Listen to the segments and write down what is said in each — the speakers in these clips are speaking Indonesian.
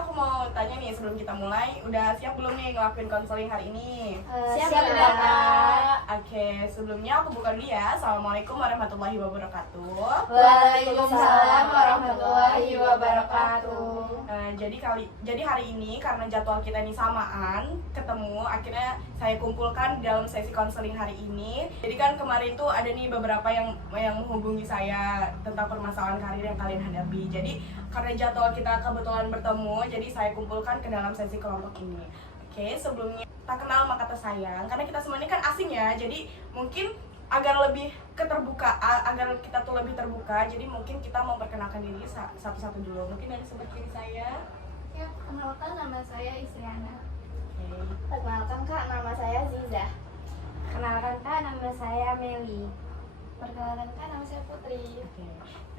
aku mau tanya nih sebelum kita mulai, udah siap belum nih ngelakuin konseling hari ini? Siap Kak. Oke, sebelumnya aku buka dulu ya. Assalamualaikum warahmatullahi wabarakatuh. Waalaikumsalam warahmatullahi wabarakatuh. Jadi hari ini karena jadwal kita ini samaan, ketemu, akhirnya saya kumpulkan dalam sesi konseling hari ini. Jadi kan kemarin tuh ada nih beberapa yang menghubungi saya tentang permasalahan karir yang kalian hadapi. Jadi karena jadwal kita kebetulan bertemu, jadi saya kumpulkan ke dalam sesi kelompok ini. Oke, sebelumnya tak kenal maka tak sayang, karena kita semua ini kan asing ya, jadi mungkin agar lebih agar kita tuh lebih terbuka, jadi mungkin kita mau perkenalkan diri satu-satu dulu. Mungkin dari sebelah kiri saya. Ya, kenalkan nama saya Isyana. Oke. Perkenalkan Kak, nama saya Ziza. Kenalkan Kak, nama saya Meli. Perkenalkan Kak, nama saya Putri. Oke.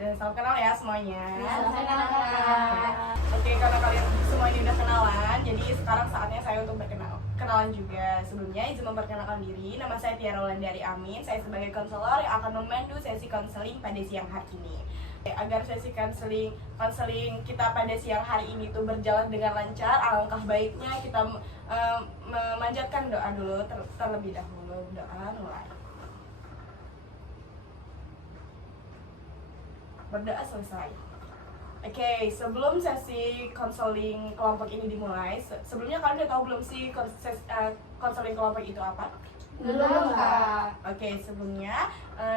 Dan salam kenal ya semuanya. Salam kenal Kak. Oke, karena kalian semua ini udah kenalan, jadi sekarang saatnya saya untuk kenalan juga. Sebelumnya izin memperkenalkan diri, nama saya Tiara Wulandari Amin. Saya sebagai konselor yang akan memandu sesi konseling pada siang hari ini. Agar sesi konseling kita pada siang hari ini tuh berjalan dengan lancar, alangkah baiknya kita memanjatkan doa dulu terlebih dahulu. Doa mulai. Berdoa selesai. Oke, sebelum sesi konseling kelompok ini dimulai, sebelumnya kalian udah tahu belum sih konseling kelompok itu apa? Belum Kak. Oke, sebelumnya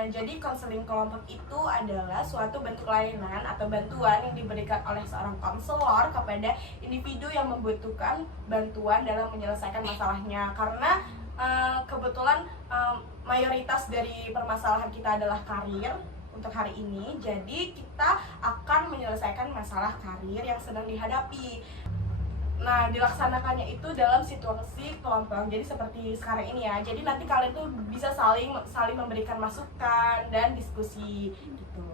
jadi konseling kelompok itu adalah suatu bentuk layanan atau bantuan yang diberikan oleh seorang konselor kepada individu yang membutuhkan bantuan dalam menyelesaikan masalahnya. Karena kebetulan mayoritas dari permasalahan kita adalah karir untuk hari ini, jadi kita akan menyelesaikan masalah karir yang sedang dihadapi. Nah, dilaksanakannya itu dalam situasi kelompok, jadi seperti sekarang ini ya. Jadi nanti kalian tuh bisa saling memberikan masukan dan diskusi gitu.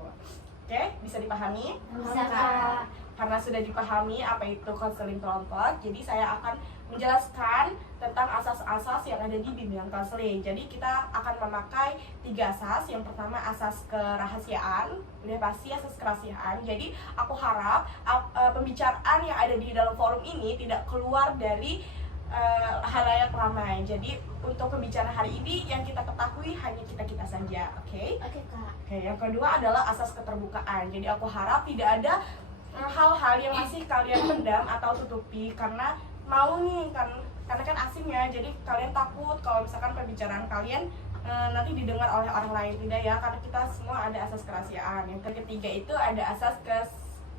Oke, bisa dipahami? Bisa Kak. Karena sudah dipahami apa itu konseling kelompok, jadi saya akan menjelaskan tentang asas-asas yang ada di bimbingan konseling. Jadi kita akan memakai 3 asas. Yang pertama asas kerahasiaan, udah pasti asas kerahasiaan. Jadi aku harap pembicaraan yang ada di dalam forum ini tidak keluar dari halayak ramai. Jadi untuk pembicaraan hari ini yang kita ketahui hanya kita saja, oke? Oke Kak. Oke, yang kedua adalah asas keterbukaan. Jadi aku harap tidak ada hal-hal yang masih kalian pendam atau tutupi karena mau nih karena kan asing ya, jadi kalian takut kalau misalkan pembicaraan kalian nanti didengar oleh orang lain. Tidak ya, karena kita semua ada asas kerahasiaan. Yang ketiga itu ada asas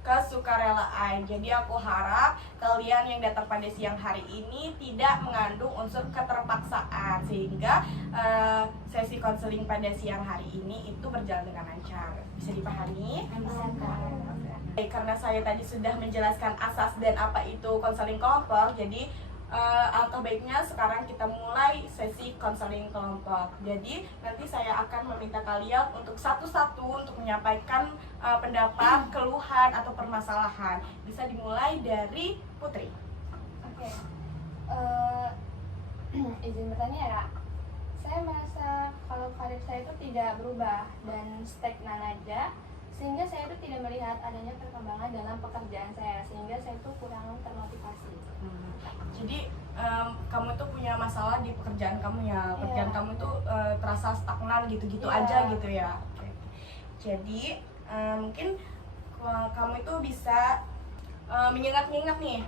kesukarelaan. Jadi aku harap kalian yang datang pada siang hari ini tidak mengandung unsur keterpaksaan, sehingga sesi konseling pada siang hari ini itu berjalan dengan lancar. Bisa dipahami? Bisa Kak. Karena saya tadi sudah menjelaskan asas dan apa itu konseling kelompok, jadi alangkah baiknya sekarang kita mulai sesi konseling kelompok. Jadi nanti saya akan meminta kalian untuk satu-satu untuk menyampaikan pendapat, keluhan atau permasalahan. Bisa dimulai dari Putri. Oke. Izin bertanya ya Kak. Saya merasa kalau karir saya itu tidak berubah dan stagnan aja, sehingga saya itu tidak melihat adanya perkembangan dalam pekerjaan saya, sehingga saya itu kurang termotivasi. Jadi kamu tuh punya masalah di pekerjaan kamu ya, pekerjaan Iya. kamu tuh terasa stagnan gitu-gitu Iya. aja gitu ya. Oke. Jadi mungkin kamu itu bisa mengingat-ingat nih,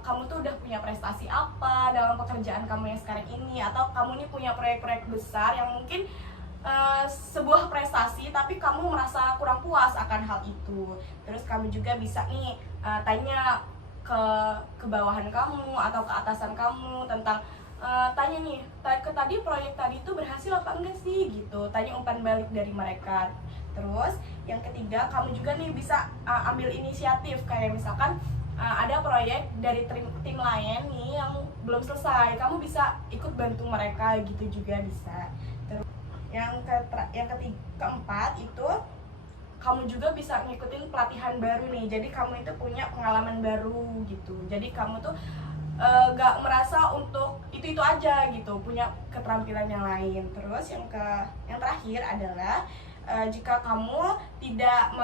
kamu tuh udah punya prestasi apa dalam pekerjaan kamu yang sekarang ini, atau kamu ini punya proyek-proyek besar yang mungkin sebuah prestasi tapi kamu merasa kurang puas akan hal itu. Terus kamu juga bisa nih tanya ke bawahan kamu atau ke atasan kamu tentang tanya nih tadi proyek tadi itu berhasil apa enggak sih gitu, tanya umpan balik dari mereka. Terus yang ketiga, kamu juga nih bisa ambil inisiatif, kayak misalkan ada proyek dari tim lain nih yang belum selesai, kamu bisa ikut bantu mereka gitu juga bisa. Terus yang keempat itu kamu juga bisa ngikutin pelatihan baru nih, jadi kamu itu punya pengalaman baru gitu, jadi kamu tuh gak merasa untuk itu aja gitu, punya keterampilan yang lain. Terus yang terakhir adalah jika kamu tidak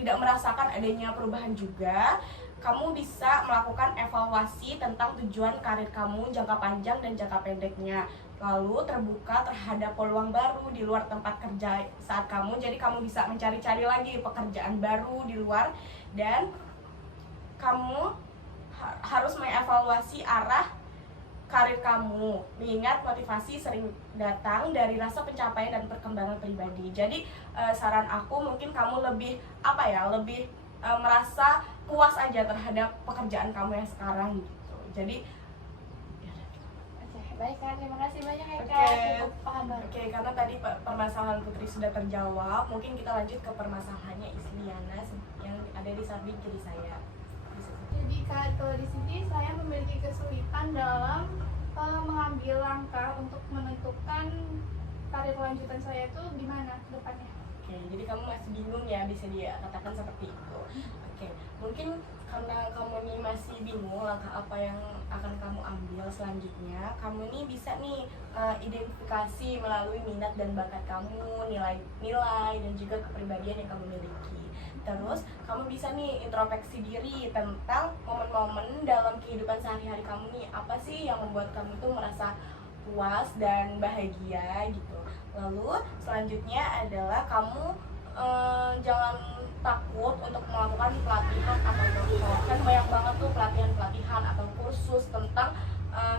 merasakan adanya perubahan juga, kamu bisa melakukan evaluasi tentang tujuan karir kamu jangka panjang dan jangka pendeknya. Lalu terbuka terhadap peluang baru di luar tempat kerja saat kamu. Jadi kamu bisa mencari-cari lagi pekerjaan baru di luar, dan kamu harus mengevaluasi arah karir kamu, mengingat motivasi sering datang dari rasa pencapaian dan perkembangan pribadi. Jadi saran aku mungkin kamu lebih lebih merasa puas aja terhadap pekerjaan kamu yang sekarang gitu. Jadi Oke, baik Kak, terima kasih banyak ya Kak. Oke. Cukup paham banget. Oke, karena tadi permasalahan Putri sudah terjawab, mungkin kita lanjut ke permasalahannya Isliana yang ada di samping kiri saya. Jadi Kak, kalau di sini saya memiliki kesulitan dalam mengambil langkah untuk menentukan karir lanjutan saya itu gimana ke depannya. Oke, jadi kamu masih bingung ya, bisa dia katakan seperti itu. Oke, mungkin karena kamu ini masih bingung langkah apa yang akan kamu ambil selanjutnya, kamu ini bisa nih identifikasi melalui minat dan bakat kamu, nilai dan juga kepribadian yang kamu miliki. Terus kamu bisa nih introspeksi diri tentang momen-momen dalam kehidupan sehari-hari kamu nih, apa sih yang membuat kamu tuh merasa puas dan bahagia gitu. Lalu selanjutnya adalah kamu jangan takut untuk melakukan pelatihan atau workshop. Kan banyak banget tuh pelatihan atau kursus tentang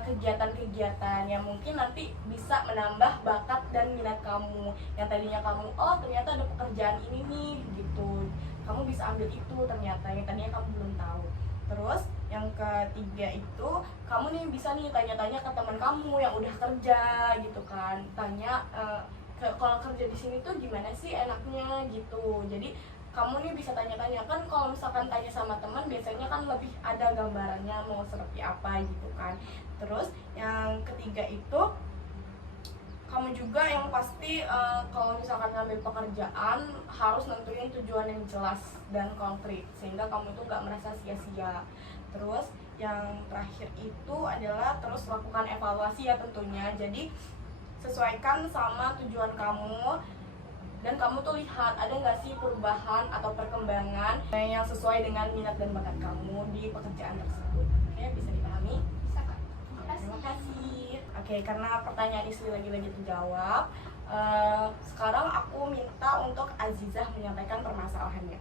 kegiatan-kegiatan yang mungkin nanti bisa menambah bakat dan minat kamu. Yang tadinya kamu, oh ternyata ada pekerjaan ini nih gitu, kamu bisa ambil itu ternyata yang tadinya kamu belum tahu. Terus yang ketiga itu kamu nih bisa nih tanya-tanya ke teman kamu yang udah kerja gitu kan, tanya kalau kerja di sini tuh gimana sih enaknya gitu. Jadi kamu nih bisa tanya-tanya, kan kalau misalkan tanya sama teman biasanya kan lebih ada gambarannya mau seperti apa gitu kan. Terus yang ketiga itu kamu juga yang pasti kalau misalkan ngambil pekerjaan harus nentuin tujuan yang jelas dan konkret sehingga kamu itu gak merasa sia-sia. Terus yang terakhir itu adalah terus lakukan evaluasi ya tentunya. Jadi sesuaikan sama tujuan kamu dan kamu tuh lihat ada nggak sih perubahan atau perkembangan yang sesuai dengan minat dan bakat kamu di pekerjaan tersebut. Oke, bisa dipahami? Bisa Kak. Terima kasih. Oke, karena pertanyaan istri lagi-lagi terjawab, sekarang aku minta untuk Azizah menyampaikan permasalahannya.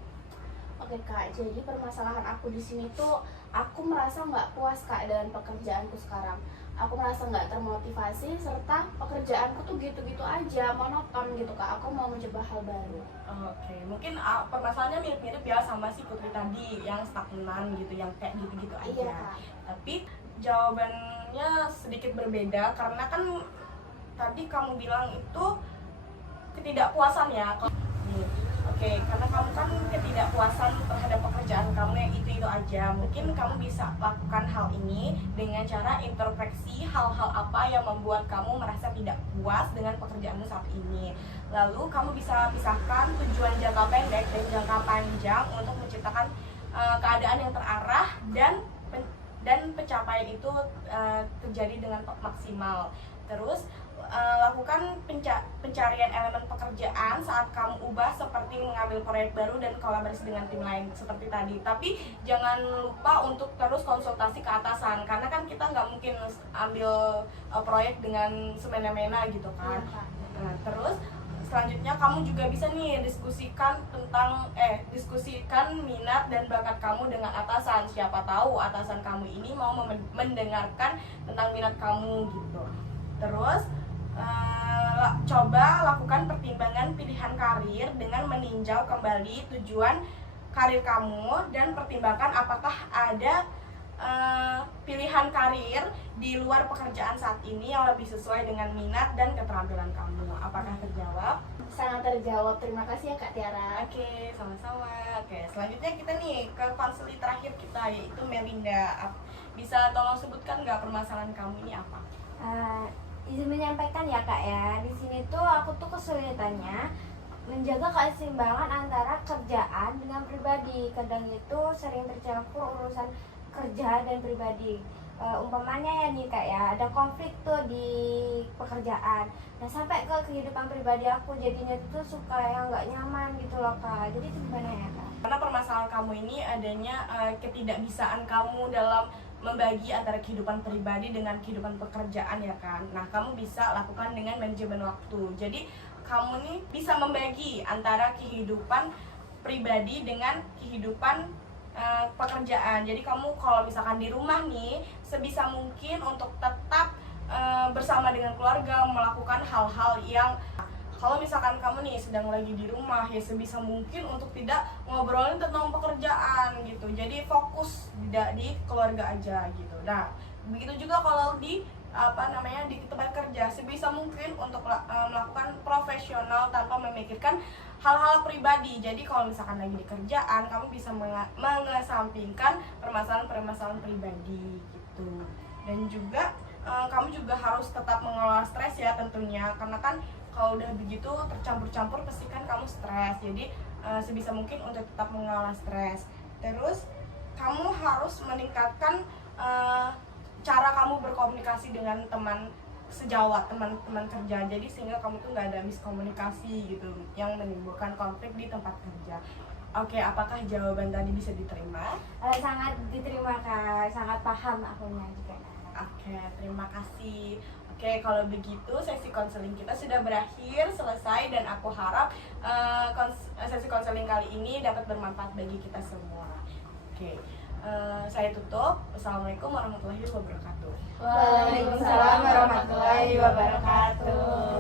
Oke Kak, jadi permasalahan aku di sini tuh aku merasa nggak puas Kak dengan pekerjaanku sekarang. Aku merasa nggak termotivasi serta pekerjaanku tuh gitu-gitu aja, monoton gitu Kak. Aku mau mencoba hal baru. Oke, mungkin permasalahannya mirip-mirip ya sama si Putri tadi yang stagnan gitu, yang kayak gitu-gitu aja. Iya Kak. Tapi jawabannya sedikit berbeda karena kan tadi kamu bilang itu ketidakpuasan ya. Nih, oke, karena kamu kan ketidakpuasan terhadap pekerjaan kamu yang itu aja. Mungkin kamu bisa lakukan hal ini dengan cara introspeksi hal-hal apa yang membuat kamu merasa tidak puas dengan pekerjaanmu saat ini. Lalu kamu bisa pisahkan tujuan jangka pendek dan jangka panjang untuk menciptakan keadaan yang terarah dan pencapaian itu terjadi dengan maksimal. Terus lakukan pencarian elemen pekerjaan saat kamu ubah, seperti mengambil proyek baru dan kolaborasi dengan tim lain seperti tadi. Tapi jangan lupa untuk terus konsultasi ke atasan, karena kan kita nggak mungkin ambil proyek dengan semena-mena gitu kan. Iya, Kak. Nah, terus selanjutnya kamu juga bisa nih diskusikan minat dan bakat kamu dengan atasan. Siapa tahu atasan kamu ini mau mendengarkan tentang minat kamu gitu. Terus coba lakukan pertimbangan pilihan karir dengan meninjau kembali tujuan karir kamu dan pertimbangkan apakah ada pilihan karir di luar pekerjaan saat ini yang lebih sesuai dengan minat dan keterampilan kamu. Apakah terjawab? Sangat terjawab. Terima kasih ya Kak Tiara. Oke, sama-sama. Oke, selanjutnya kita nih ke konseli terakhir kita, yaitu Melinda. Bisa tolong sebutkan nggak permasalahan kamu ini apa? Izin menyampaikan ya Kak ya. Di sini tuh aku tuh kesulitannya menjaga keseimbangan antara kerjaan dengan pribadi. Kadang itu sering tercampur urusan kerja dan pribadi. Umpamanya ya nih Kak ya, ada konflik tuh di pekerjaan. Nah sampai ke kehidupan pribadi aku jadinya tuh suka yang nggak nyaman gitu loh Kak. Jadi itu gimana ya Kak? Karena permasalahan kamu ini adanya ketidakbisaan kamu dalam membagi antara kehidupan pribadi dengan kehidupan pekerjaan ya kan. Nah, kamu bisa lakukan dengan manajemen waktu. Jadi kamu nih bisa membagi antara kehidupan pribadi dengan kehidupan pekerjaan. Jadi kamu kalau misalkan di rumah nih, sebisa mungkin untuk tetap bersama dengan keluarga, melakukan hal-hal yang kalau misalkan kamu nih sedang lagi di rumah, ya sebisa mungkin untuk tidak ngobrolin tentang pekerjaan gitu. Jadi fokus tidak di keluarga aja gitu. Nah, begitu juga kalau di di tempat kerja, sebisa mungkin untuk melakukan profesional tanpa memikirkan hal-hal pribadi. Jadi kalau misalkan lagi di kerjaan, kamu bisa mengesampingkan permasalahan-permasalahan pribadi gitu. Dan juga kamu juga harus tetap mengelola stres ya tentunya, karena kan kalau udah begitu tercampur-campur pasti kan kamu stres. Jadi sebisa mungkin untuk tetap mengelola stres. Terus kamu harus meningkatkan cara kamu berkomunikasi dengan teman sejawat, teman-teman kerja. Jadi sehingga kamu tuh nggak ada miskomunikasi gitu yang menimbulkan konflik di tempat kerja. Oke, apakah jawaban tadi bisa diterima? Sangat diterima Kak, sangat paham akunya juga. Oke, terima kasih. Oke, kalau begitu sesi konseling kita sudah berakhir, selesai, dan aku harap sesi konseling kali ini dapat bermanfaat bagi kita semua. Oke, saya tutup. Wassalamualaikum warahmatullahi wabarakatuh. Waalaikumsalam warahmatullahi wabarakatuh.